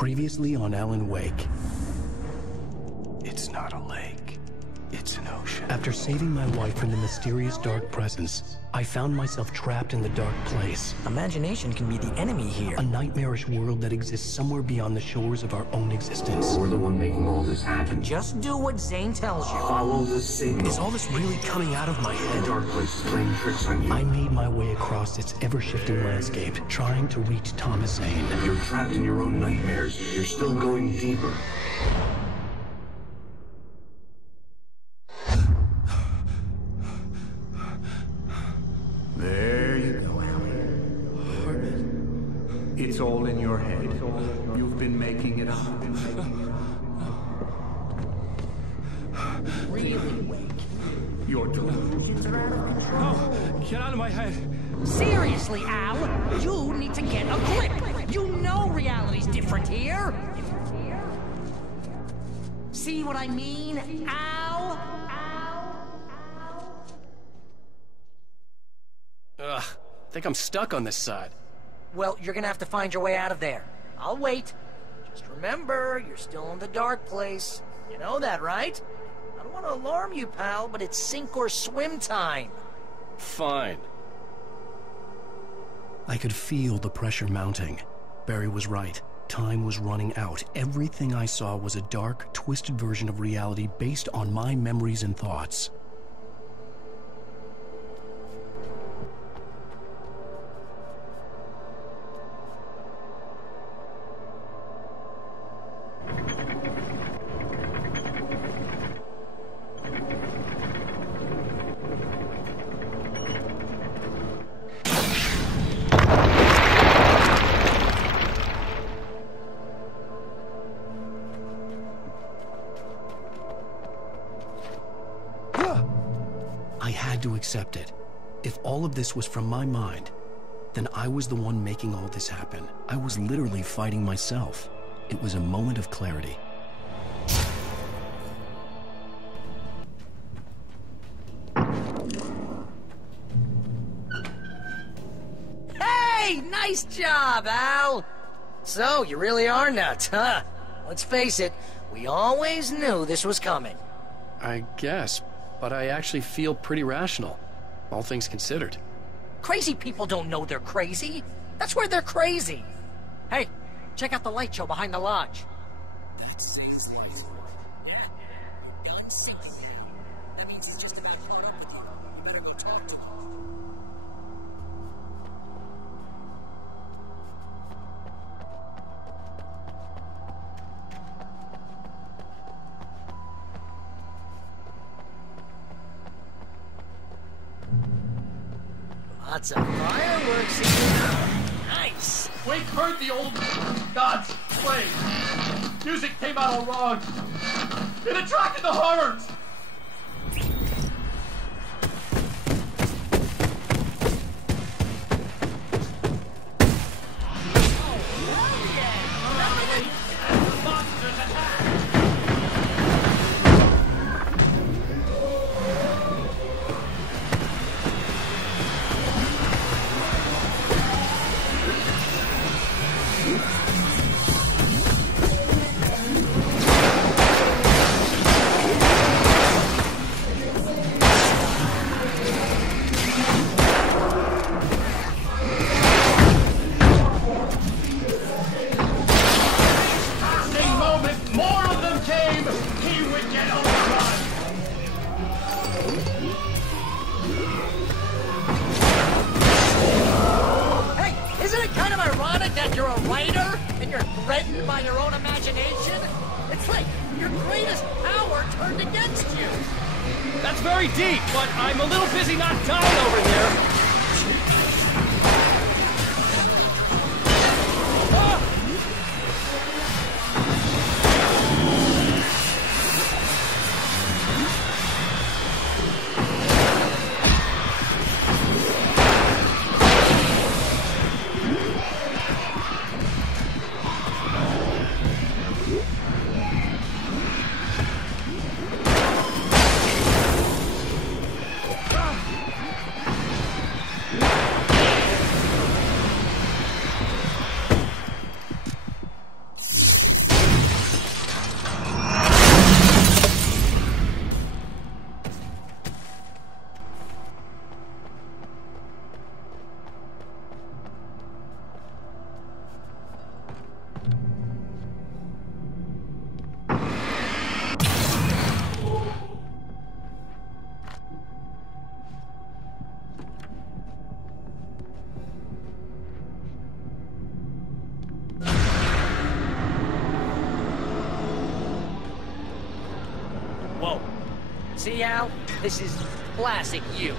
Previously on Alan Wake. It's not a lake. It's an ocean. After saving my wife from the mysterious dark presence, I found myself trapped in the dark place. Imagination can be the enemy here. A nightmarish world that exists somewhere beyond the shores of our own existence. We're the one making all this happen. Just do what Zane tells you. Follow the signal. Is all this really coming out of my head? The dark place is playing tricks on you. I made my way across its ever-shifting landscape, trying to reach Thomas Zane. You're trapped in your own nightmares. You're still going deeper. There you go, Alan. It's all in your head. You've been making it up. Really, Wake? Your delusions are out of control. No! Get out of my head! Seriously, Al, you need to get a grip. You know reality's different here. See what I mean, Al? Ugh, I think I'm stuck on this side. Well, you're gonna have to find your way out of there. I'll wait. Just remember, you're still in the dark place. You know that, right? I don't want to alarm you, pal, but it's sink or swim time. Fine. I could feel the pressure mounting. Barry was right. Time was running out. Everything I saw was a dark, twisted version of reality based on my memories and thoughts. I had to accept it. If all of this was from my mind, then I was the one making all this happen. I was literally fighting myself. It was a moment of clarity. Hey, nice job, Al. So, you really are nuts, huh? Let's face it, we always knew this was coming. I guess, but I actually feel pretty rational, all things considered. Crazy people don't know they're crazy. That's where they're crazy. Hey, check out the light show behind the lodge. That saves lives. Yeah, you're done singing now. That means he's just about caught up with you. You better go talk to him. Lots of fireworks here. Nice. Wake heard the old gods play. Music came out all wrong. It attracted the horrors. By your own imagination? It's like your greatest power turned against you. That's very deep, but I'm a little busy not dying over here. See, Al? This is classic you.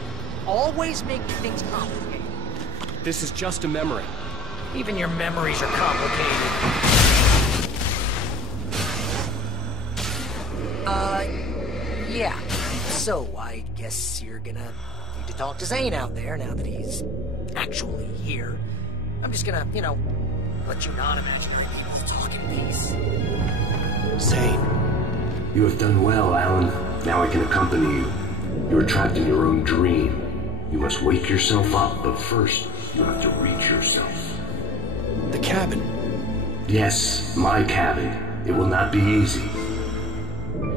Always making things complicated. This is just a memory. Even your memories are complicated. Yeah. So, I guess you're gonna need to talk to Zane out there now that he's actually here. I'm just gonna, let you non-imaginary people talk in peace. Zane. You have done well, Alan. Now I can accompany you. You are trapped in your own dream. You must wake yourself up, but first, you have to reach yourself. The cabin. Yes, my cabin. It will not be easy.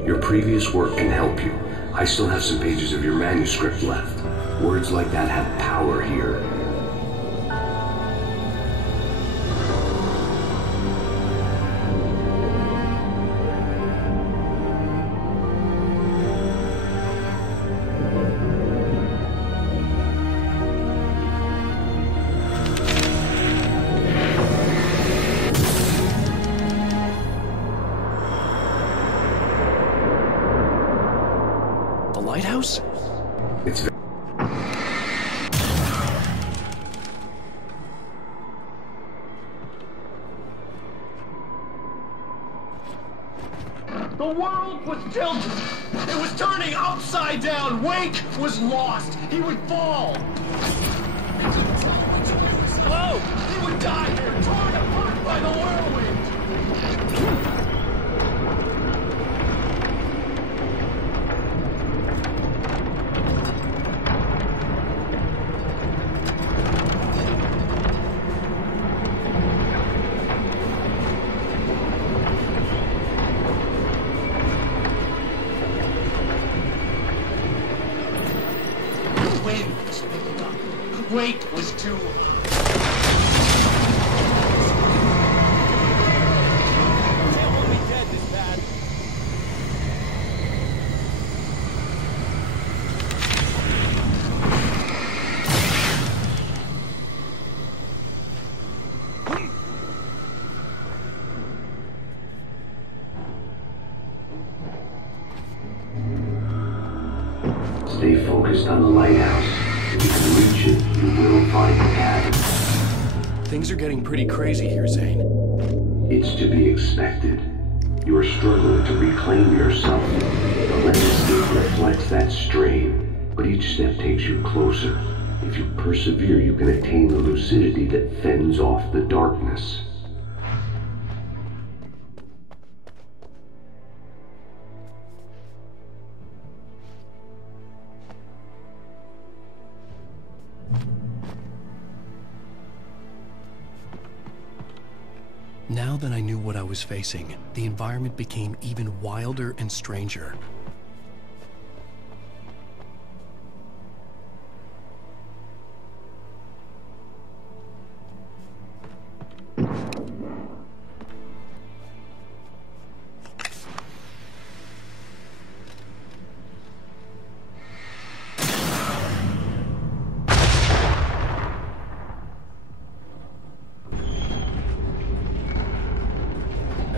Your previous work can help you. I still have some pages of your manuscript left. Words like that have power here. Lighthouse? It's The world was tilted. It was turning upside down. Wake was lost. He would fall. Slow. He would die here, torn apart by the whirlwind. Wake was too... Stay focused on the lighthouse. If you can reach it, you will find the cabin. Things are getting pretty crazy here, Zane. It's to be expected. You are struggling to reclaim yourself. The landscape reflects that strain, but each step takes you closer. If you persevere, you can attain the lucidity that fends off the darkness. Now that I knew what I was facing, the environment became even wilder and stranger.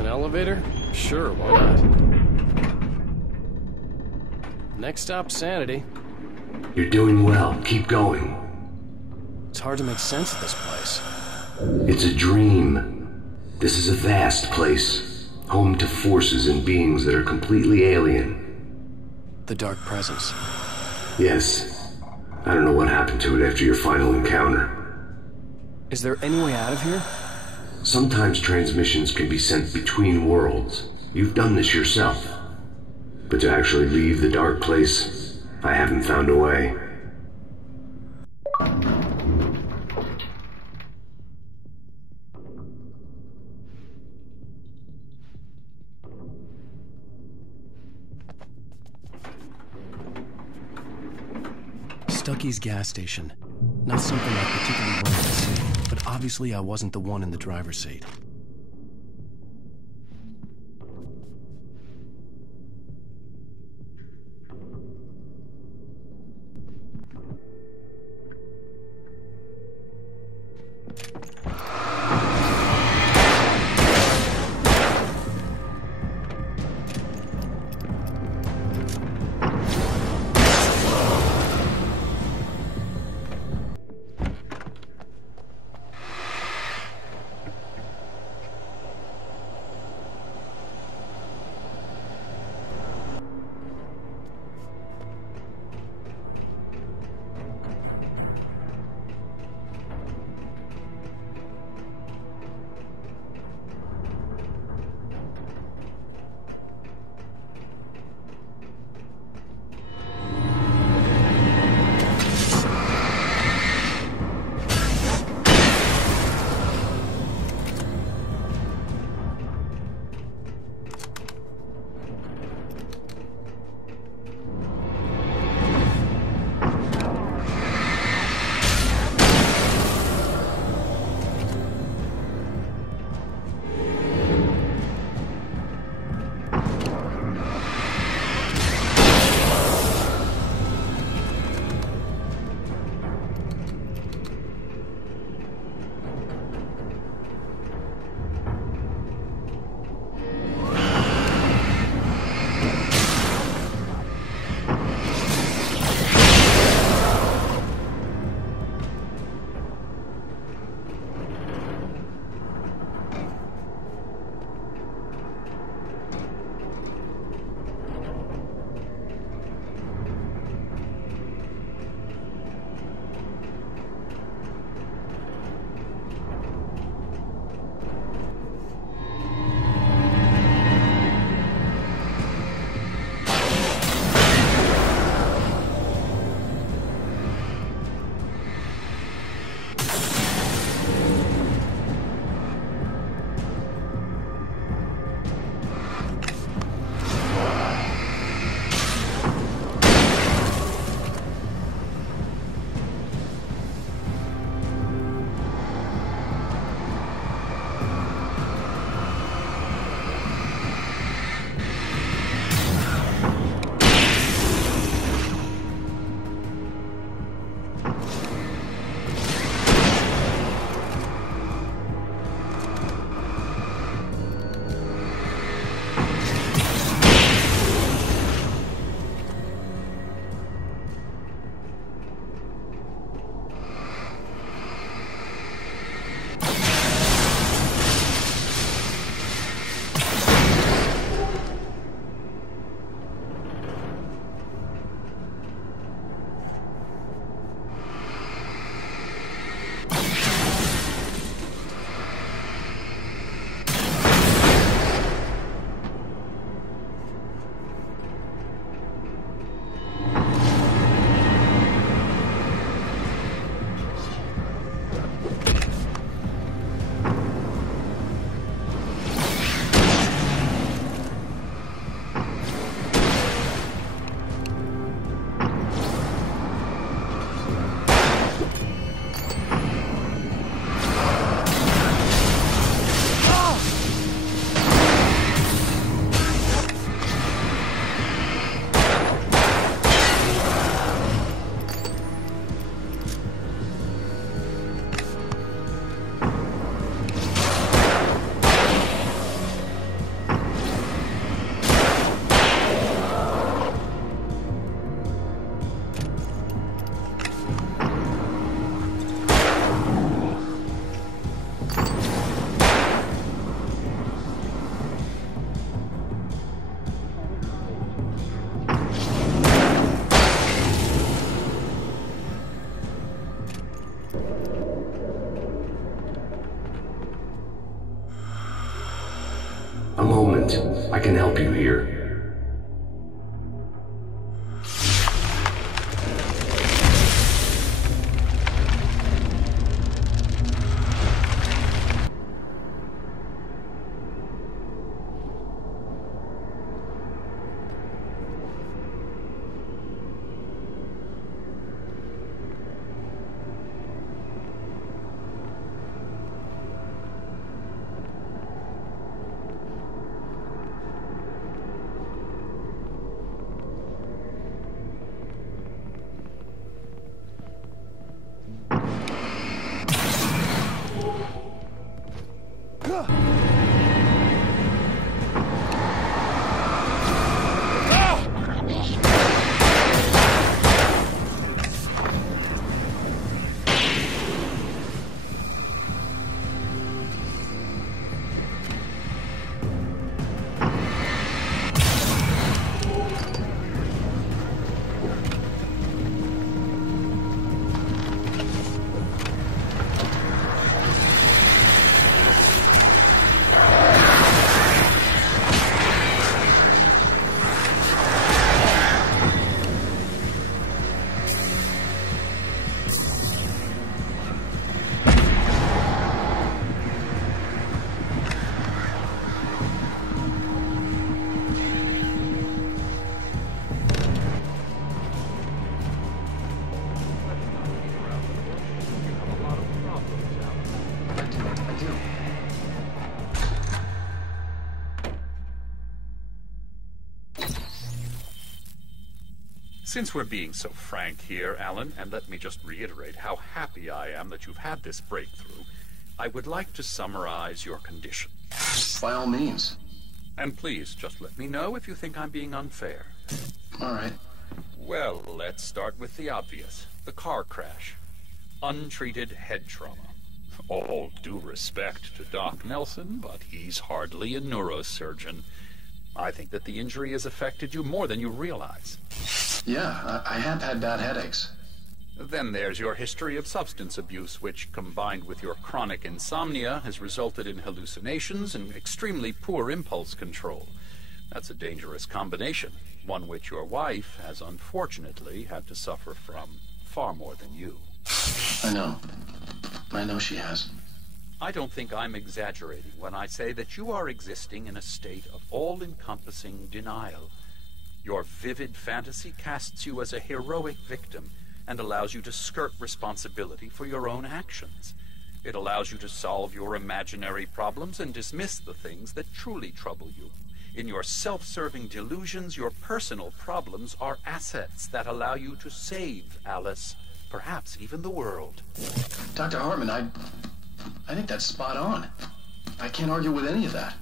Elevator? Sure, why not? Next stop, Sanity. You're doing well. Keep going. It's hard to make sense of this place. It's a dream. This is a vast place, home to forces and beings that are completely alien. The Dark Presence. Yes. I don't know what happened to it after your final encounter. Is there any way out of here? Sometimes transmissions can be sent between worlds. You've done this yourself. But to actually leave the dark place, I haven't found a way. Stuckey's gas station. Not something I particularly wanted to see, but obviously I wasn't the one in the driver's seat. I can help you here. Since we're being so frank here, Alan, and let me just reiterate how happy I am that you've had this breakthrough, I would like to summarize your condition. By all means. And please, just let me know if you think I'm being unfair. All right. Well, let's start with the obvious. The car crash. Untreated head trauma. All due respect to Doc Nelson, but he's hardly a neurosurgeon. I think that the injury has affected you more than you realize. Yeah, I have had bad headaches. Then there's your history of substance abuse, which, combined with your chronic insomnia, has resulted in hallucinations and extremely poor impulse control. That's a dangerous combination, one which your wife has unfortunately had to suffer from far more than you. I know she has. I don't think I'm exaggerating when I say that you are existing in a state of all-encompassing denial. Your vivid fantasy casts you as a heroic victim and allows you to skirt responsibility for your own actions. It allows you to solve your imaginary problems and dismiss the things that truly trouble you. In your self-serving delusions, your personal problems are assets that allow you to save Alice, perhaps even the world. Dr. Hartman, I think that's spot on. I can't argue with any of that.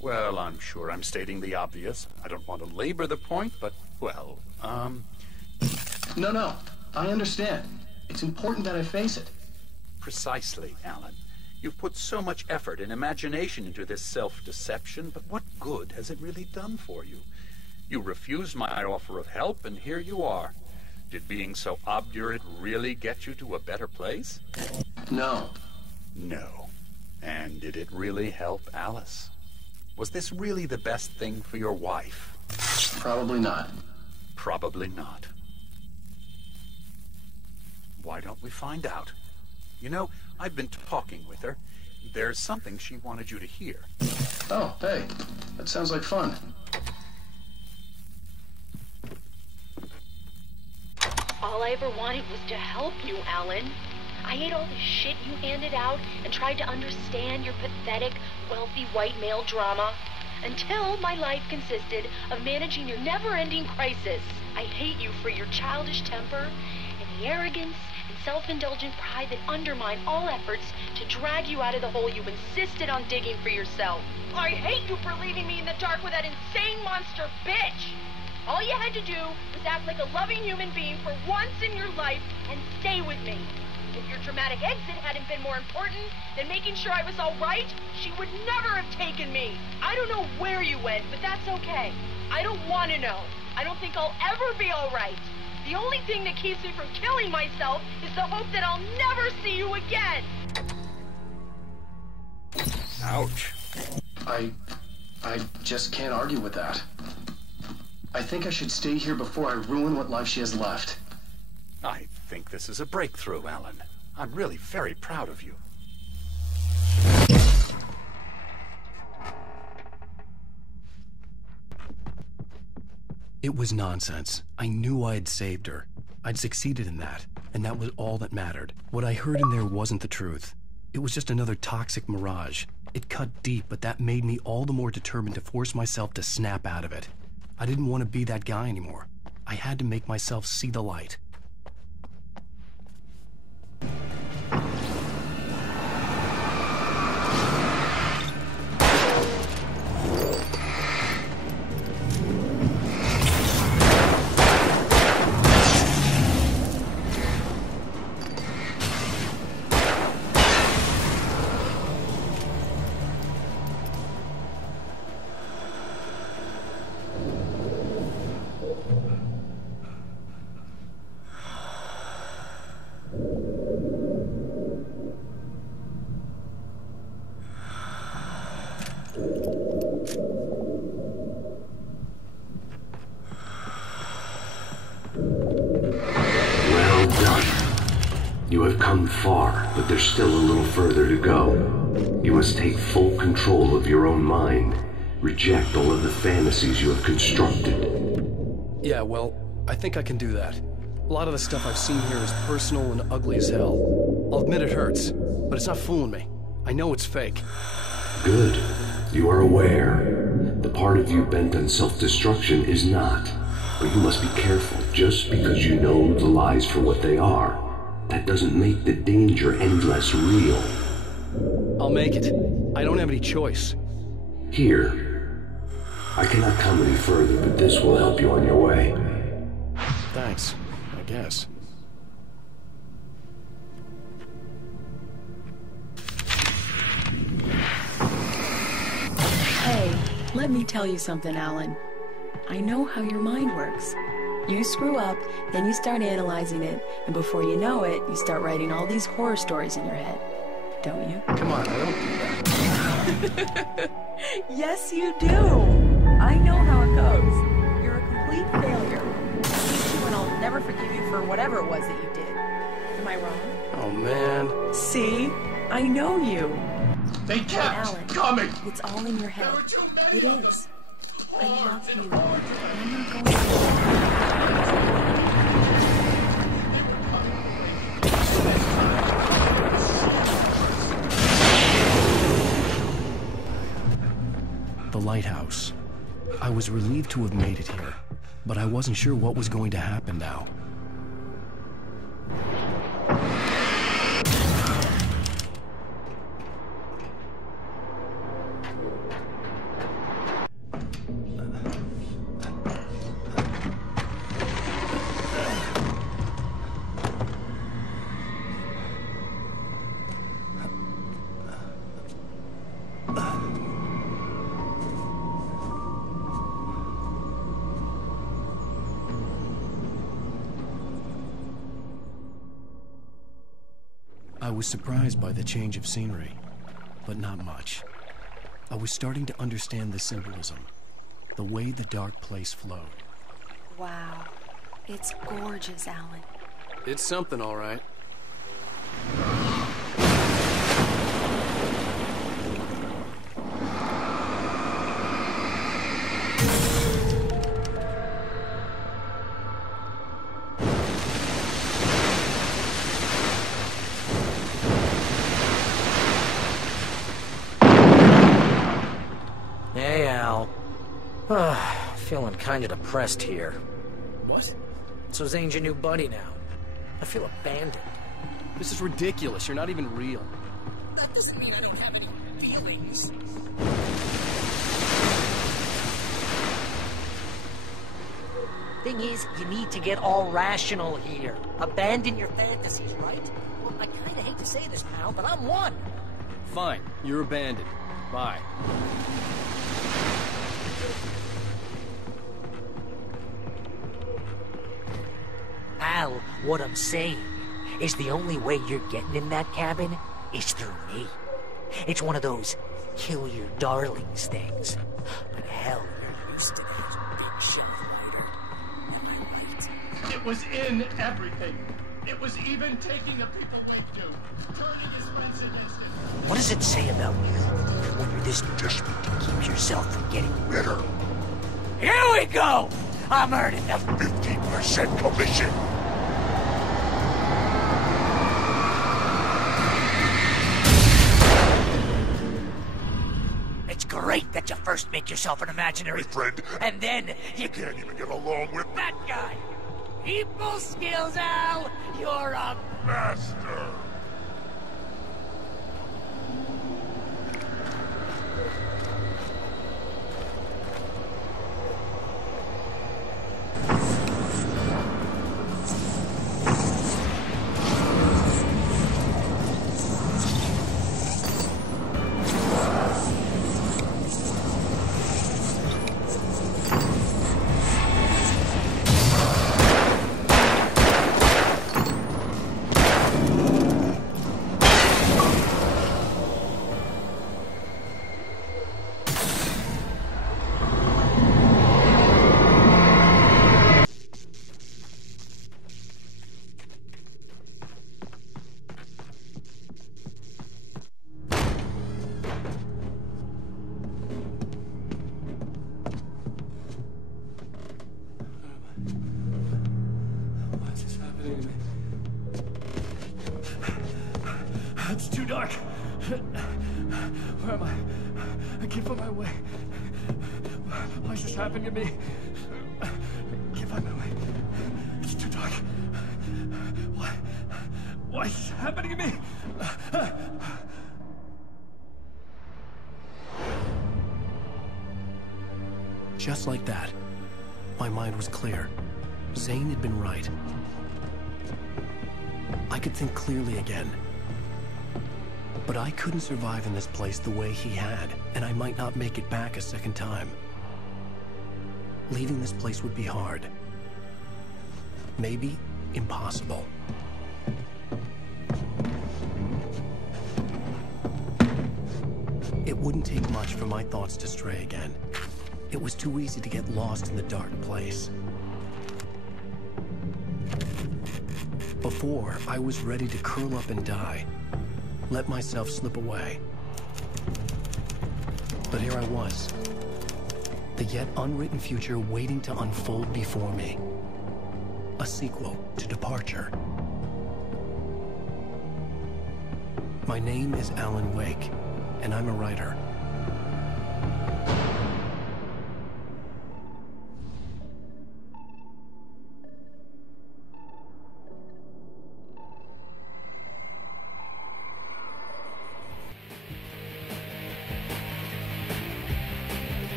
Well, I'm sure I'm stating the obvious. I don't want to labor the point, but, well, No, I understand. It's important that I face it. Precisely, Alan. You've put so much effort and imagination into this self-deception, but what good has it really done for you? You refused my offer of help, and here you are. Did being so obdurate really get you to a better place? No. No. And did it really help Alice? Was this really the best thing for your wife? Probably not. Probably not. Why don't we find out? You know, I've been talking with her. There's something she wanted you to hear. Oh, hey. That sounds like fun. All I ever wanted was to help you, Alan. I ate all the shit you handed out and tried to understand your pathetic, wealthy white male drama until my life consisted of managing your never-ending crisis. I hate you for your childish temper and the arrogance and self-indulgent pride that undermine all efforts to drag you out of the hole you insisted on digging for yourself. I hate you for leaving me in the dark with that insane monster bitch! All you had to do was act like a loving human being for once in your life and stay with me. If your dramatic exit hadn't been more important than making sure I was all right, she would never have taken me. I don't know where you went, but that's okay. I don't want to know. I don't think I'll ever be all right. The only thing that keeps me from killing myself is the hope that I'll never see you again. Ouch. I just can't argue with that. I think I should stay here before I ruin what life she has left. I think this is a breakthrough, Alan. I'm really very proud of you. It was nonsense. I knew I had saved her. I'd succeeded in that, and that was all that mattered. What I heard in there wasn't the truth. It was just another toxic mirage. It cut deep, but that made me all the more determined to force myself to snap out of it. I didn't want to be that guy anymore. I had to make myself see the light. You have come far, but there's still a little further to go. You must take full control of your own mind. Reject all of the fantasies you have constructed. Yeah, well, I think I can do that. A lot of the stuff I've seen here is personal and ugly as hell. I'll admit it hurts, but it's not fooling me. I know it's fake. Good. You are aware. The part of you bent on self-destruction is not. But you must be careful. Just because you know the lies for what they are, that doesn't make the danger any less real. I'll make it. I don't have any choice. Here. I cannot come any further, but this will help you on your way. Thanks, I guess. Hey, let me tell you something, Alan. I know how your mind works. You screw up, then you start analyzing it, and before you know it, you start writing all these horror stories in your head. Don't you? Come on, I don't do that. Yes, you do. I know how it goes. You're a complete failure. I hate you, and I'll never forgive you for whatever it was that you did. Am I wrong? Oh, man. See? I know you. They kept Alan, coming. it's all in your head. It is. I love you. I'm not going to... The lighthouse. I was relieved to have made it here, but I wasn't sure what was going to happen now. I was surprised by the change of scenery, but not much. I was starting to understand the symbolism, the way the dark place flowed. Wow. It's gorgeous, Alan. It's something, all right. Hey, Al. Feeling kind of depressed here. What? So Zane's your new buddy now. I feel abandoned. This is ridiculous. You're not even real. That doesn't mean I don't have any feelings. Thing is, you need to get all rational here. Abandon your fantasies, right? Well, I kinda hate to say this, pal, but I'm one. Fine. You're abandoned. Bye. Al, what I'm saying is the only way you're getting in that cabin is through me. It's one of those kill your darlings things. But hell, you're used to that, big show fighter. It was in everything. It was even taking the people we knew, turning his friends against him. What does it say about you when you're this desperate to keep yourself from getting redder? Here we go! I'm earning the 15% commission. It's great that you first make yourself an imaginary friend, and then you can't even get along with that guy. People skills, Al! You're a master! It's too dark. Where am I? I can't find my way. Why is this happening to me? I can't find my way. It's too dark. Why is this happening to me? Just like that, my mind was clear. Zane had been right. I could think clearly again. But I couldn't survive in this place the way he had, and I might not make it back a second time. Leaving this place would be hard. Maybe impossible. It wouldn't take much for my thoughts to stray again. It was too easy to get lost in the dark place. Before, I was ready to curl up and die. Let myself slip away. But here I was. The yet unwritten future waiting to unfold before me. A sequel to Departure. My name is Alan Wake, and I'm a writer.